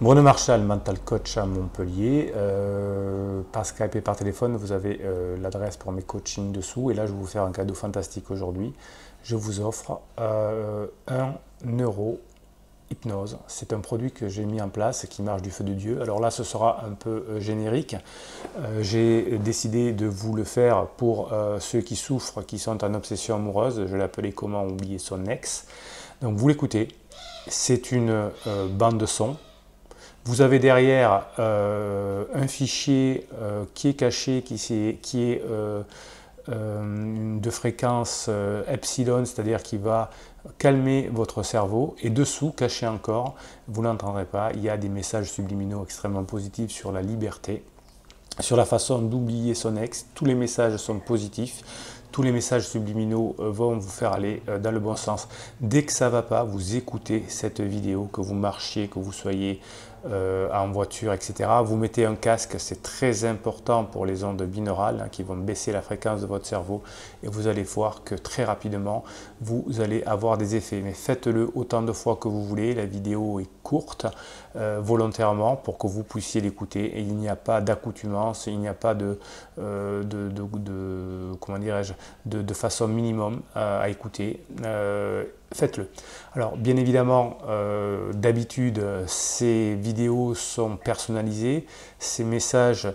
Bruno Marchal, mental coach à Montpellier. Par Skype et par téléphone, vous avez l'adresse pour mes coachings dessous. Et là, je vais vous faire un cadeau fantastique aujourd'hui. Je vous offre un euro hypnose. C'est un produit que j'ai mis en place qui marche du feu de Dieu. Alors là, ce sera un peu générique. J'ai décidé de vous le faire pour ceux qui souffrent, qui sont en obsession amoureuse. Je l'appelais comment oublier son ex. Donc vous l'écoutez. C'est une bande de son. Vous avez derrière un fichier qui est caché, qui est de fréquence epsilon, c'est-à-dire qui va calmer votre cerveau. Et dessous, caché encore, vous ne l'entendrez pas, il y a des messages subliminaux extrêmement positifs sur la liberté, sur la façon d'oublier son ex. Tous les messages sont positifs. Tous les messages subliminaux vont vous faire aller dans le bon sens. Dès que ça ne va pas, vous écoutez cette vidéo, que vous marchiez, que vous soyez en voiture, etc. Vous mettez un casque, c'est très important pour les ondes binaurales qui vont baisser la fréquence de votre cerveau et vous allez voir que très rapidement, vous allez avoir des effets. Mais faites-le autant de fois que vous voulez. La vidéo est courte volontairement pour que vous puissiez l'écouter et il n'y a pas d'accoutumance, il n'y a pas comment dirais-je, de façon minimum à écouter. Faites-le. Alors bien évidemment, d'habitude, ces vidéos sont personnalisées, ces messages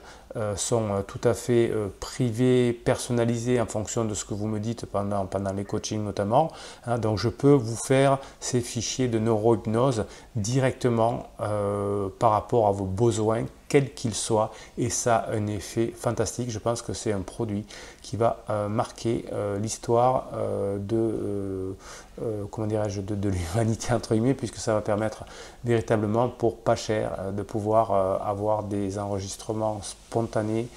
sont tout à fait privés, personnalisés en fonction de ce que vous me dites pendant les coachings notamment. Donc je peux vous faire ces fichiers de neurohypnose directement par rapport à vos besoins, quels qu'ils soient, et ça a un effet fantastique. Je pense que c'est un produit qui va marquer l'histoire comment dirais-je, de l'humanité entre guillemets, puisque ça va permettre véritablement pour pas cher de pouvoir avoir des enregistrements spontanés,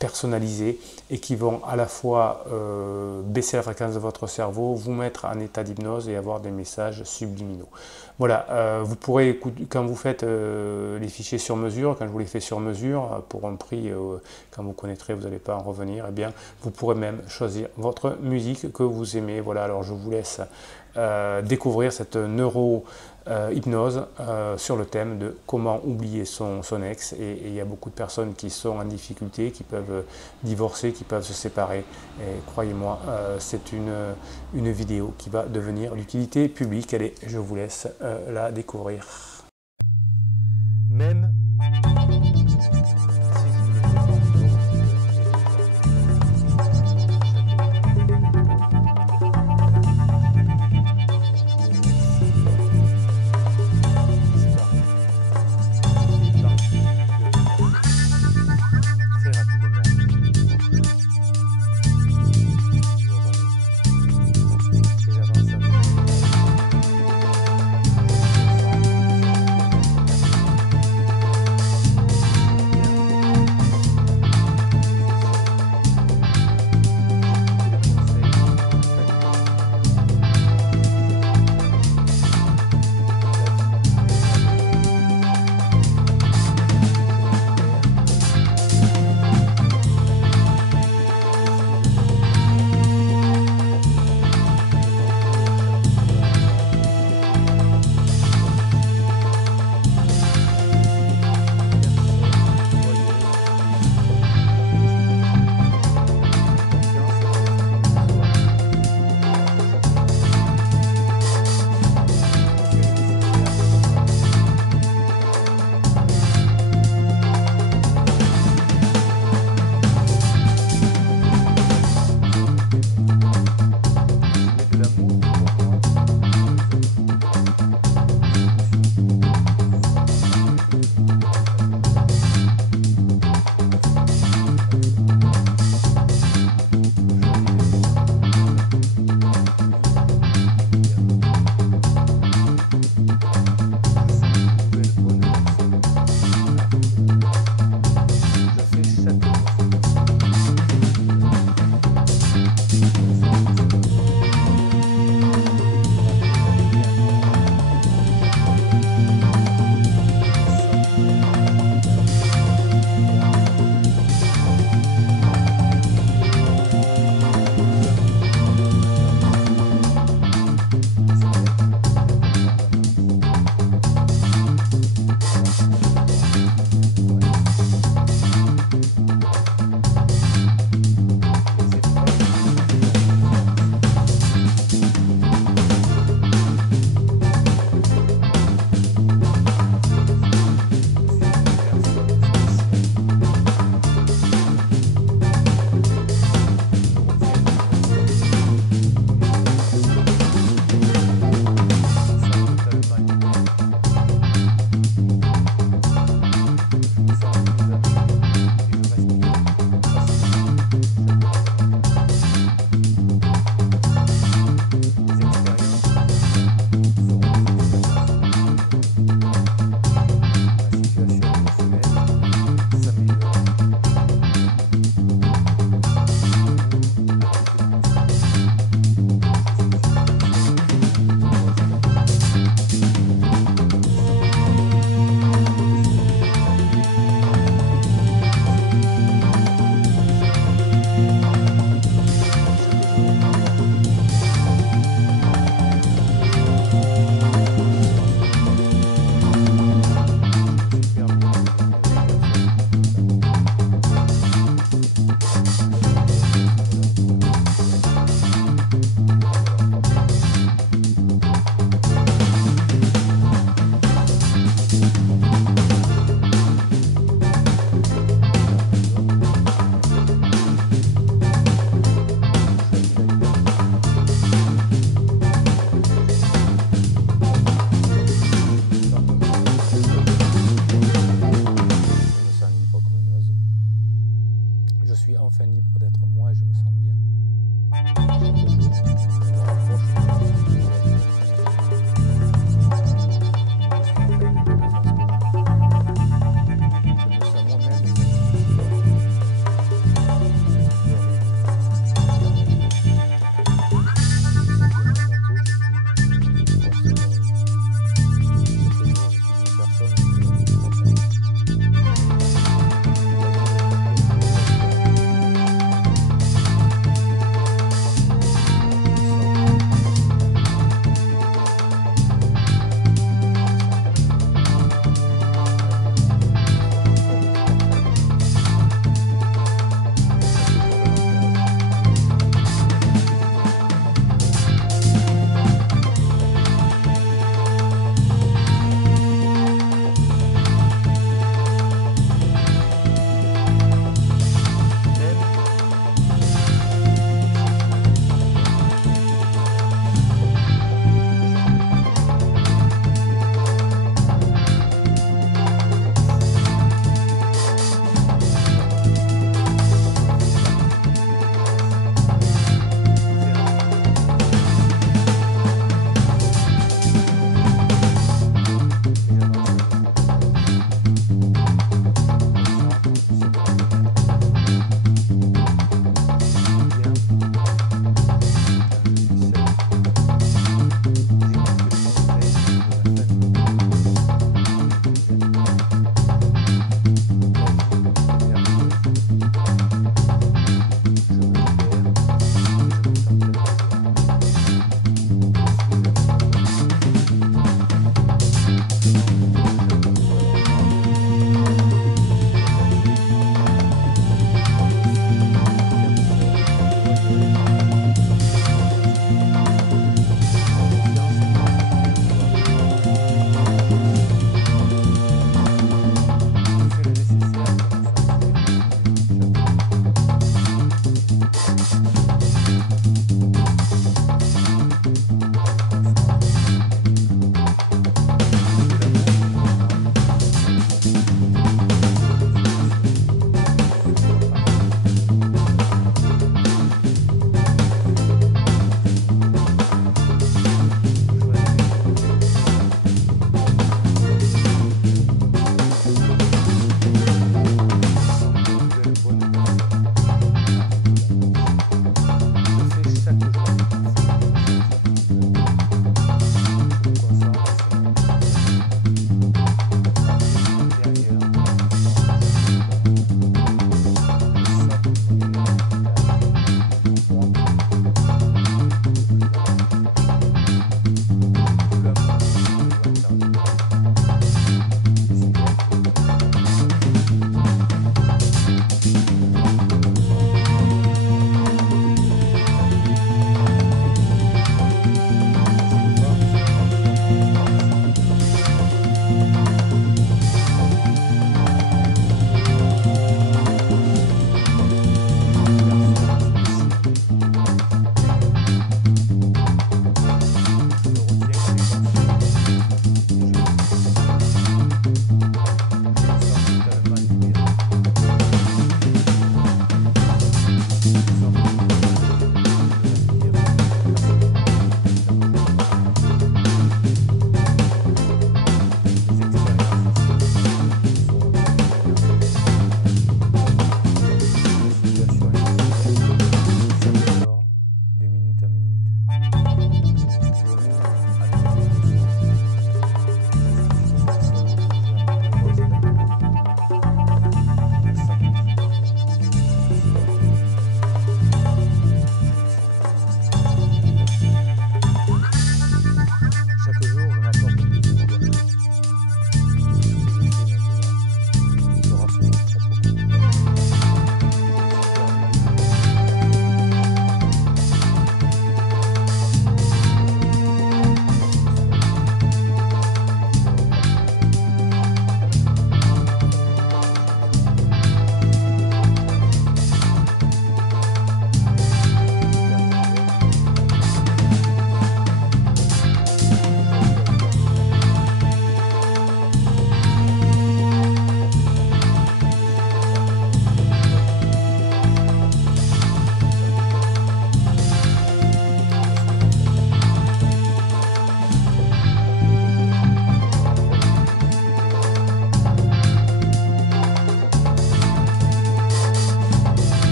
personnalisés et qui vont à la fois baisser la fréquence de votre cerveau, vous mettre en état d'hypnose et avoir des messages subliminaux. Voilà, vous pourrez écouter, quand vous faites les fichiers sur mesure, quand je vous les fais sur mesure, pour un prix, quand vous connaîtrez, vous n'allez pas en revenir, eh bien, vous pourrez même choisir votre musique que vous aimez. Voilà, alors je vous laisse découvrir cette neuro-hypnose sur le thème de comment oublier son ex. Et il y a beaucoup de personnes qui sont en difficulté, qui peuvent divorcer, qui peuvent se séparer. Et croyez-moi, c'est une vidéo qui va devenir l'utilité publique. Allez, je vous laisse la découvrir. Même si